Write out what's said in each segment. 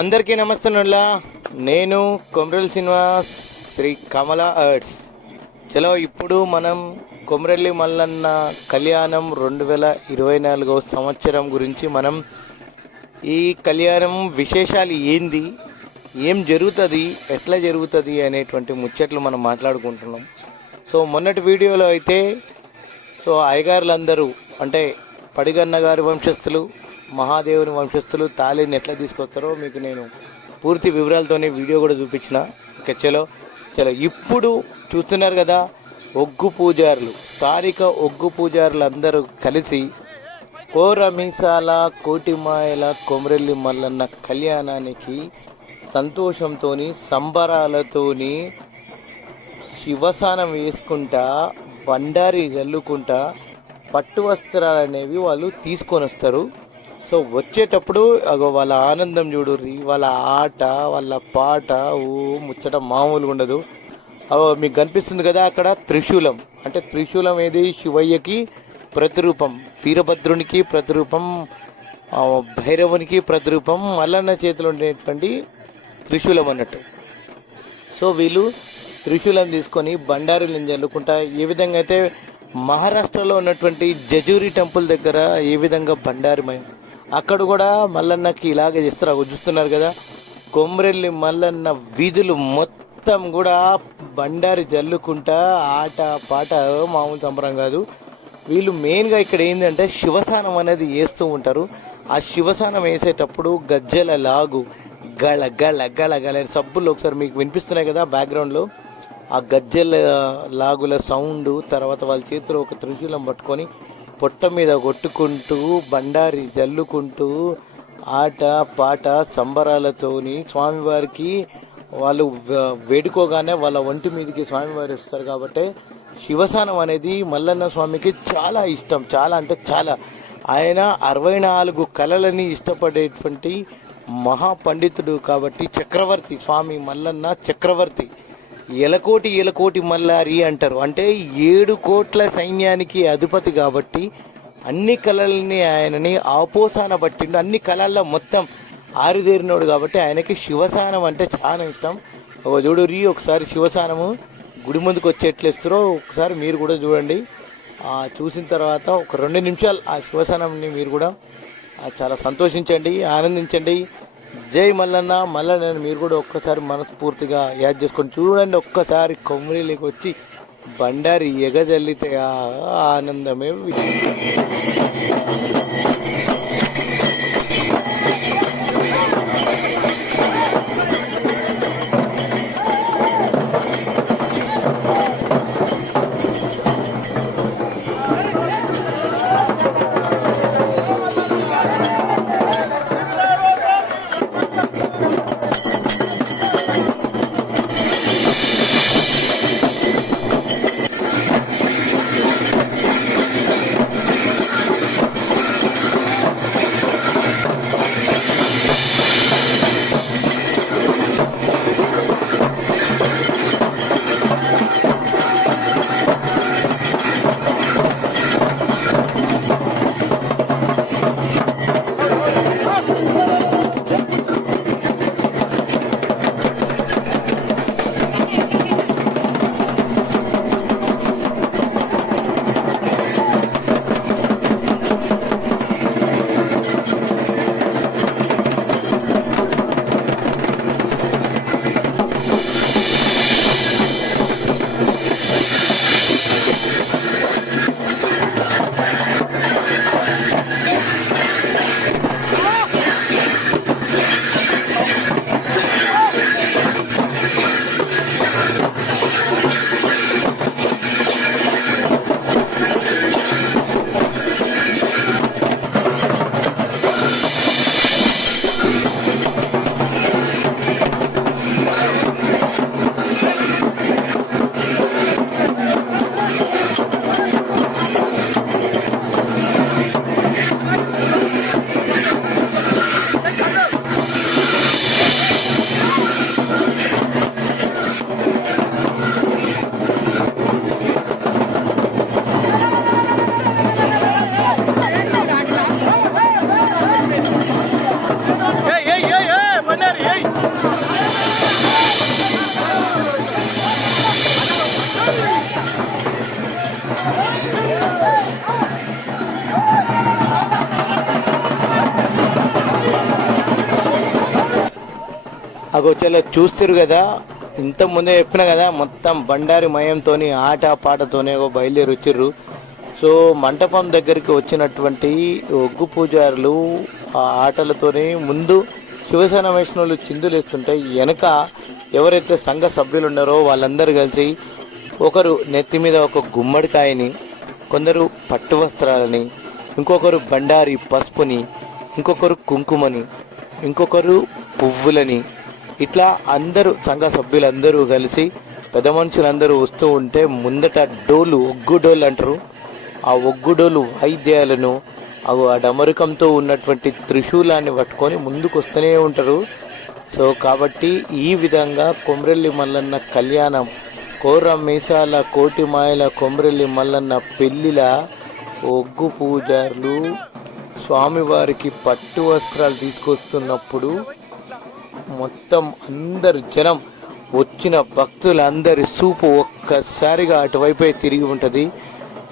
అందరికీ నమస్తేనుల్లా నేను కొమరల్ శ్రీనివాస్ శ్రీ కమలా ఆర్ట్స్ చలో ఇప్పుడు మనం కొమరల్లి మల్లన్న కళ్యాణం రెండు వేల ఇరవై నాలుగవ సంవత్సరం గురించి మనం ఈ కళ్యాణం విశేషాలు ఏంది ఏం జరుగుతుంది ఎట్లా జరుగుతుంది అనేటువంటి ముచ్చట్లు మనం మాట్లాడుకుంటున్నాం. సో మొన్నటి వీడియోలో అయితే సో అయ్యగారులందరూ అంటే పడిగన్న గారి వంశస్థులు మహాదేవుని వంశస్థులు తాళిని ఎట్లా తీసుకొస్తారో మీకు నేను పూర్తి వివరాలతోనే వీడియో కూడా చూపించిన. ఇక చలో చలో. ఇప్పుడు చూస్తున్నారు కదా ఒగ్గు పూజారులు స్థానిక ఒగ్గు పూజారులు అందరూ కలిసి కోరమీసాల కోటిమాయల కొమరెల్లి మల్లన్న కళ్యాణానికి సంతోషంతోని సంబరాలతోని శివసానం వేసుకుంటా బండారి జల్లుకుంటా పట్టు వస్త్రాలు అనేవి వాళ్ళు తీసుకొని వస్తారు సో వచ్చేటప్పుడు అగో వాళ్ళ ఆనందం చూడుర్రి వాళ్ళ ఆట వాళ్ళ పాట ఓ ముచ్చట మామూలుగా ఉండదు. అగో మీకు కనిపిస్తుంది కదా అక్కడ త్రిశూలం. అంటే త్రిశూలం ఏది? శివయ్యకి ప్రతిరూపం వీరభద్రునికి ప్రతిరూపం భైరవునికి ప్రతిరూపం మల్లన్న చేతిలో ఉండేటువంటి త్రిశూలం అన్నట్టు. సో వీళ్ళు త్రిశూలం తీసుకొని బండారులను చల్లుకుంటా ఏ విధంగా అయితే మహారాష్ట్రలో ఉన్నటువంటి జజూరి టెంపుల్ దగ్గర ఏ విధంగా బండారిమయం అక్కడ కూడా మల్లన్నకి ఇలాగే చేస్తారు. చూస్తున్నారు కదా? కొమ్రెల్లి మల్లన్న వీధులు మొత్తం కూడా బండారి జల్లుకుంటా ఆట పాట మామూలు సంబరం కాదు. వీళ్ళు మెయిన్గా ఇక్కడ ఏంటంటే శివసానం అనేది వేస్తూ ఉంటారు. ఆ శివసానం వేసేటప్పుడు గజ్జల లాగు గళ గళ గళ గళ సబ్బులు ఒకసారి మీకు వినిపిస్తున్నాయి కదా బ్యాక్గ్రౌండ్లో ఆ గజ్జల లాగుల సౌండ్ తర్వాత వాళ్ళ చేతిలో ఒక త్రిశూలం పట్టుకొని పొట్ట మీద కొట్టుకుంటూ బండారి జల్లుకుంటూ ఆట పాట సంబరాలతోని స్వామివారికి వాళ్ళు వేడుకోగానే వాళ్ళ ఒంటి మీదకి స్వామివారు వస్తారు కాబట్టి శివసానం అనేది మల్లన్న స్వామికి చాలా ఇష్టం. చాలా అంటే చాలా. ఆయన అరవై నాలుగు కళలని ఇష్టపడేటువంటి మహాపండితుడు కాబట్టి చక్రవర్తి స్వామి మల్లన్న చక్రవర్తి. ఎలకోటి ఎలకోటి మల్లారి అంటారు. అంటే ఏడు కోట్ల సైన్యానికి అధిపతి కాబట్టి అన్ని కళల్ని ఆయనని ఆపోసాన పట్టిండు. అన్ని కళల్లో మొత్తం ఆరిదేరినోడు కాబట్టి ఆయనకి శివసానం అంటే చాలా ఇష్టం. ఒక చూడు రీ ఒకసారి శివసానము. గుడి ముందుకు వచ్చి ఎట్లేస్తారో ఒకసారి మీరు కూడా చూడండి. చూసిన తర్వాత ఒక రెండు నిమిషాలు ఆ శివసానంని మీరు కూడా చాలా సంతోషించండి ఆనందించండి. జై మల్లన్న మల్లన్న మీరు కూడా ఒక్కసారి మనస్ఫూర్తిగా యాద్ చేసుకొని చూడండి ఒక్కసారి కొమ్మరిలోకి వచ్చి బండారి ఎగజల్లితే ఆ ఆనందమే వి- అగో చూస్తారు కదా? ఇంత ముందే చెప్పిన కదా మొత్తం బండారి మయంతోని ఆట పాటతోనే ఒక బయలుదేరి వచ్చిర్రు సో మంటపం దగ్గరికి వచ్చినటువంటి ఒగ్గు పూజారులు ఆ ఆటలతోనే ముందు శివసేన వైష్ణవులు చిందులు వేస్తుంటే వెనక ఎవరైతే సంఘ సభ్యులు ఉన్నారో వాళ్ళందరూ కలిసి ఒకరు నెత్తి మీద ఒక గుమ్మడికాయని కొందరు పట్టు వస్త్రాలని ఇంకొకరు బండారి పసుపుని ఇంకొకరు కుంకుమని ఇంకొకరు పువ్వులని ఇట్లా అందరూ సంఘ సభ్యులందరూ కలిసి పెద్ద మనుషులందరూ వస్తూ ఉంటే ముందట డోలు ఒగ్గు డోలు అంటారు. ఆ ఒగ్గు డోలు వాయిద్యాలను అవి ఆ డమరుకంతో ఉన్నటువంటి త్రిశూలాన్ని పట్టుకొని ముందుకు వస్తూనే ఉంటారు. సో కాబట్టి ఈ విధంగా కొమ్రెల్లి మల్లన్న కళ్యాణం కోర మీసాల కోటి మాయల కొమ్రెల్లి మల్లన్న పెళ్ళిల ఒగ్గు పూజారులు స్వామివారికి పట్టు వస్త్రాలు తీసుకొస్తున్నప్పుడు మొత్తం అందరు జనం వచ్చిన భక్తులందరి చూపు ఒక్కసారిగా అటువైపే తిరిగి ఉంటుంది.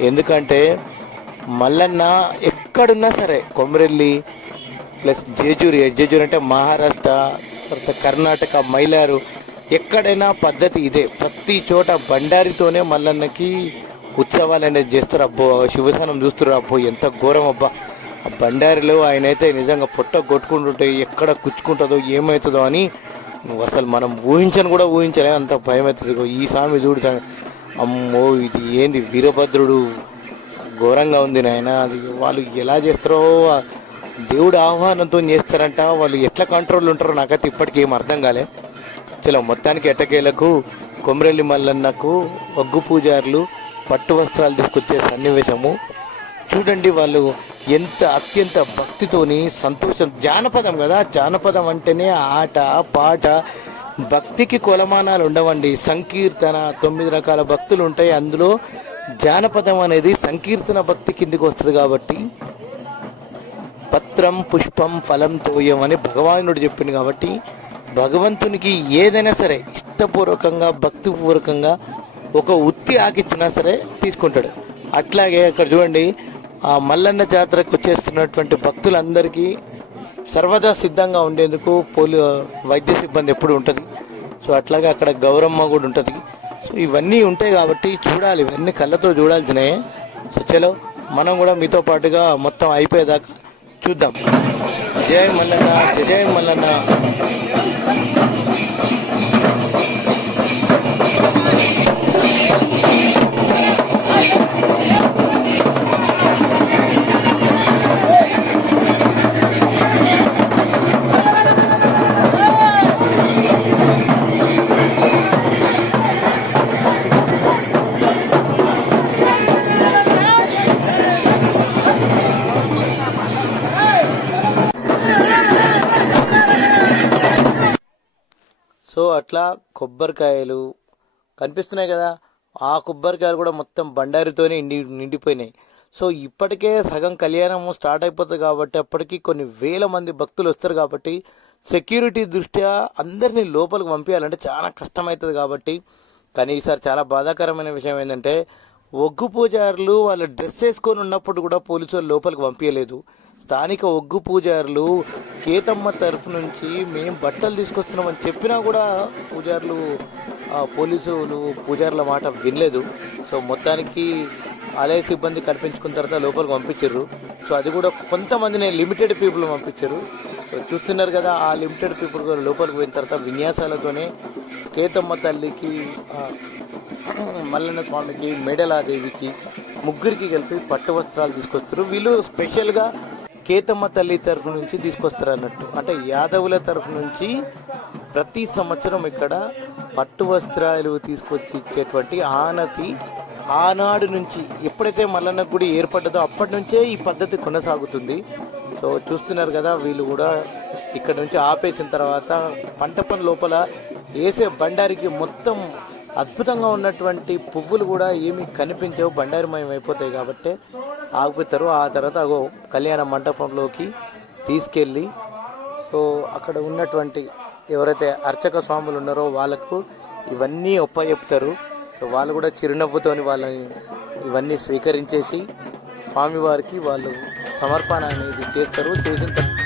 ఎందుకంటే మల్లన్న ఎక్కడున్నా సరే కొమరెల్లి ప్లస్ జేజూరి జేజూరి అంటే మహారాష్ట్ర తర్వాత కర్ణాటక మైలారు ఎక్కడైనా పద్ధతి ఇదే. ప్రతి చోట బండారితోనే మల్లన్నకి ఉత్సవాలు అనేది చేస్తారు. అబ్బో శివసానం చూస్తారు అబ్బో ఎంత ఘోరం అబ్బా. ఆ బండారిలో ఆయన అయితే నిజంగా పొట్ట కొట్టుకుంటుంటే ఎక్కడ కుచ్చుకుంటుందో ఏమవుతుందో అని నువ్వు అసలు మనం ఊహించని కూడా ఊహించలే అంత భయం అవుతుంది ఈ స్వామి చూడు స్వామి. అమ్మో ఇది ఏంది? వీరభద్రుడు ఘోరంగా ఉంది నాయన. అది వాళ్ళు ఎలా చేస్తారో దేవుడు ఆహ్వానంతో చేస్తారంట. వాళ్ళు ఎట్లా కంట్రోల్ ఉంటారో నాకైతే ఇప్పటికీ ఏం అర్థం కాలే. చలో మొత్తానికి ఎట్టకేలకు కొమరెల్లి మల్లన్నకు ఒగ్గు పూజారులు పట్టు వస్త్రాలు తీసుకొచ్చే సన్నివేశము. చూడండి వాళ్ళు ఎంత అత్యంత భక్తితోని సంతోషం. జానపదం కదా జానపదం అంటేనే ఆట పాట. భక్తికి కొలమానాలు ఉండవండి. సంకీర్తన తొమ్మిది రకాల భక్తులు ఉంటాయి. అందులో జానపదం అనేది సంకీర్తన భక్తి కిందికి వస్తుంది కాబట్టి పత్రం పుష్పం ఫలం తోయం అని భగవానుడు చెప్పింది కాబట్టి భగవంతునికి ఏదైనా సరే ఇష్టపూర్వకంగా భక్తిపూర్వకంగా ఒక ఉత్తి ఆకిచ్చినా సరే తీసుకుంటాడు. అట్లాగే అక్కడ చూడండి ఆ మల్లన్న జాతరకు వచ్చేస్తున్నటువంటి భక్తులందరికీ సర్వదా సిద్ధంగా ఉండేందుకు పోలి వైద్య సిబ్బంది ఎప్పుడు ఉంటుంది. సో అట్లాగే అక్కడ గౌరమ్మ కూడా ఉంటుంది. సో ఇవన్నీ ఉంటాయి కాబట్టి చూడాలి. ఇవన్నీ కళ్ళతో చూడాల్సినవి. సో చలో మనం కూడా మీతో పాటుగా మొత్తం అయిపోయేదాకా చూద్దాం. జయ మల్లన్న జయ మల్లన్న. అట్లా కొబ్బరికాయలు కనిపిస్తున్నాయి కదా ఆ కొబ్బరికాయలు కూడా మొత్తం బండారితోనే నిండి నిండిపోయినాయి. సో ఇప్పటికే సగం కళ్యాణం స్టార్ట్ అయిపోతుంది కాబట్టి అప్పటికి కొన్ని వేల మంది భక్తులు వస్తారు కాబట్టి సెక్యూరిటీ దృష్ట్యా అందరినీ లోపలికి పంపించాలంటే చాలా కష్టమవుతుంది కాబట్టి. కానీ ఈసారి చాలా బాధాకరమైన విషయం ఏంటంటే ఒగ్గు పూజారులు వాళ్ళ డ్రెస్ వేసుకొని ఉన్నప్పుడు కూడా పోలీసు వాళ్ళు లోపలికి పంపించలేదు. స్థానిక ఒగ్గు పూజారులు కేతమ్మ తరఫు నుంచి మేము బట్టలు తీసుకొస్తున్నామని చెప్పినా కూడా పూజారులు పోలీసులు పూజారుల మాట వినలేదు. సో మొత్తానికి ఆలయ సిబ్బంది కనిపించుకున్న తర్వాత లోపలికి పంపించారు. సో అది కూడా కొంతమందిని లిమిటెడ్ పీపుల్ పంపించారు. సో చూస్తున్నారు కదా ఆ లిమిటెడ్ పీపుల్ కూడా లోపలికి పోయిన తర్వాత విన్యాసాలతోనే కేతమ్మ తల్లికి మల్లన్న స్వామికి మేడలాదేవికి ముగ్గురికి కలిపి పట్టు వస్త్రాలు తీసుకొస్తారు వీళ్ళు స్పెషల్గా కేతమ్మ తల్లి తరఫు నుంచి తీసుకొస్తారు అన్నట్టు అంటే యాదవుల తరఫు నుంచి ప్రతి సంవత్సరం ఇక్కడ పట్టు వస్త్రాలు తీసుకొచ్చి ఇచ్చేటువంటి ఆనతి ఆనాడు నుంచి ఎప్పుడైతే మల్లన్న గుడి ఏర్పడ్డదో అప్పటి నుంచే ఈ పద్ధతి కొనసాగుతుంది. సో చూస్తున్నారు కదా వీళ్ళు కూడా ఇక్కడ నుంచి ఆపేసిన తర్వాత పంట పని లోపల వేసే బండారికి మొత్తం అద్భుతంగా ఉన్నటువంటి పువ్వులు కూడా ఏమి కనిపించవు బండారిమయం అయిపోతాయి కాబట్టి ఆగిపోతారు ఆ తర్వాత అగో కళ్యాణ మంటపంలోకి తీసుకెళ్ళి సో అక్కడ ఉన్నటువంటి ఎవరైతే అర్చక స్వాములు ఉన్నారో వాళ్ళకు ఇవన్నీ ఒప్ప చెప్తారు సో వాళ్ళు కూడా చిరునవ్వుతోని వాళ్ళని ఇవన్నీ స్వీకరించేసి స్వామివారికి వాళ్ళు సమర్పణ అనేది చేస్తారు. చేసిన తర్వాత